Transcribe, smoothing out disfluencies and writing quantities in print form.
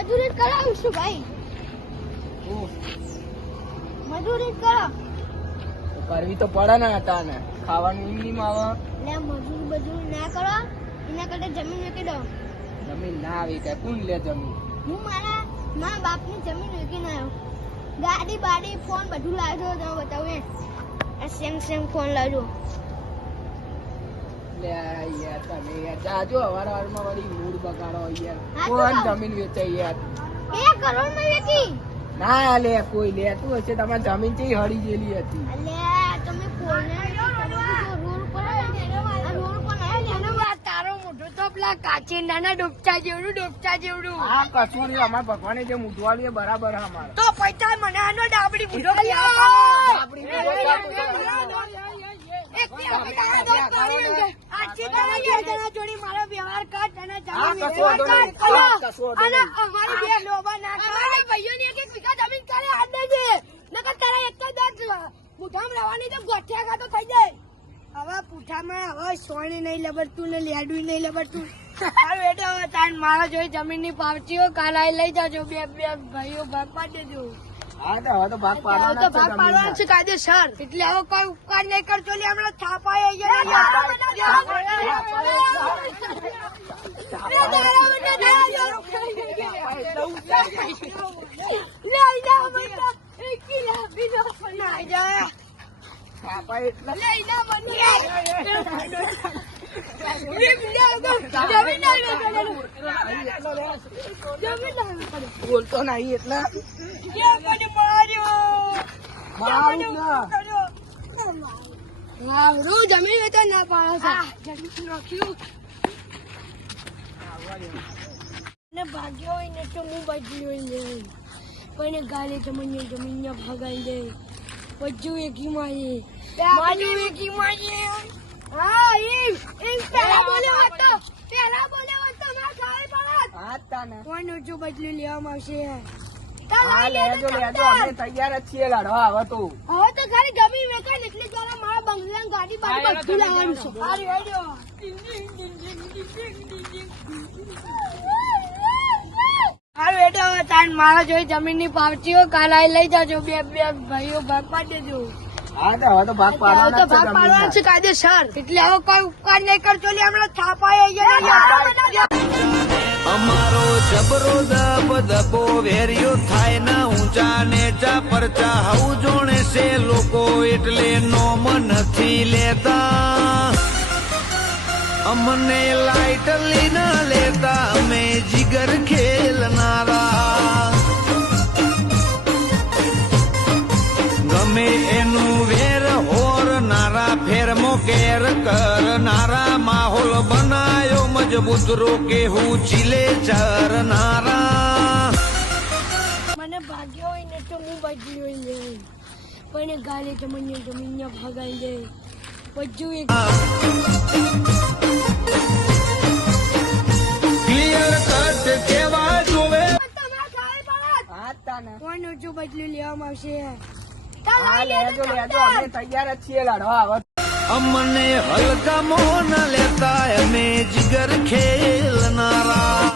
મજૂરી કરાવું છું ભાઈ. મજૂરી કરો કરવી તો પડે ને હતા ને ખાવાનું નહીં આવે. લે મજૂરી ના કરો એના કરતા જમીન વેચી દો. જમીન ના આવી કે કોણ લે જમીન? હું મારા મા બાપની જમીન વેચીને આવ્યો. ગાડી બાડી ફોન બધું લાવ્યો તમે બતાવું. આ સેમ ફોન લાવજો. લે યાર તમે યાર જાજો અવારમાં વળી મૂડ બગાડો યાર. હા તો કોણ લાવ. જમીન વેચે યાર? 1 કરોડ માં વેચી. ના લે કોઈ લેતું હશે. તમારી જમીન થી હળી ગયેલી હતી. અલે તમે કોને રોડ પર તારો મોઢો તો પેલા કાચિંડાના ડોબચા જેવડું. હા કશું નહીં. અમારા ભગવાને જે મૂઠવાળું એ બરાબર છે અમારે. તો પૈસા મને આનો ડાબડી બુઢો મારો વ્યવહાર કર તને ભાઈઓ ની 1 વીઘા જમીન કરે હાથ દેજે નકર તારા એક જ પૂઠામાં રહેવાની તો ગોઠિયા ખાતો થઈ જાય. હવે પૂઠામાં હવે સોણી નહીં લબડતું ને લેડું નહીં લબડતું. સારું એટલે હવે તાર મારા જોઈ જમીન ની પાવતીઓ કાલ આઈ લઈ જાજો. બે ભાઈઓ ભાગ પાડી દેજો. હા તો હવે તો ભાગ પાડવાનો તો ભાગ પાડવાનો છે કાયદેસર. એટલે હવે કોઈ ઉપકાર નહીં કરતો. હમણાં થાપાય બોલતો નહીં એટલે જમીન વેચા ના પાડે છે. જમીન નાખ્યું ને ભાગ્યો હોય ને તો હું બાજી હોય ને કોઈને ગાલે જમીન ભગાઈ દે. બધું એકી મારી હા એમ પેલા બોલ્યો હતો ના ખાવી પડત. હા તાને કોઈ ઓછું બદલું લેવામાં આવશે. હા લેજો અમે તૈયાર જ છીએ લડવા. હવે તો હવે તો ખાલી જમીન વેચાય ને એટલે જરા મારા બંગલા ગાડી બાડી બધું લાવવાનું છે. સારું એટલે હવે તાન મારા જોઈ જમીન ની પાવતીઓ કાલ આઈ લઈ જાજો. બે ભાઈઓ ભાગ પાડી દેજો. હા તો હવે તો ભાગ પાડવાનો તો ભાગ પાડવાનો છે કાયદેસર. એટલે હવે કોઈ ઉપકાર નહીં કરતો. હમણાં થાપાય અમારો જબરો દબો વેર્યો થાય ના ઊંચા નેચા પરચા હવું જોણે છે લોકો એટલે નોમ નથી લેતા. અમને લાઈટ લીના લેતા અમે જીગર ખેલનારા. ગમે એનું વેર હોરનારા ફેરમો કેર કરનારા. માહોલ બનાયો મજબૂત રોકે હું ચીલે ચરનારા. મને ભાગ્યો હોય ને તો હું બાજી હોય ને કોઈને ગાલે જમીન ભગાઈ દે. બધું એક ક્લિયર કટ કેવા જોવે. હા તાને કોઈ ઓછું બદલું લેવામાં આવશે. હા લેજો અમે તૈયાર જ છીએ લડવા. હવે અમને હલકા મોન લેતા અમે જીગર ખેલનારા.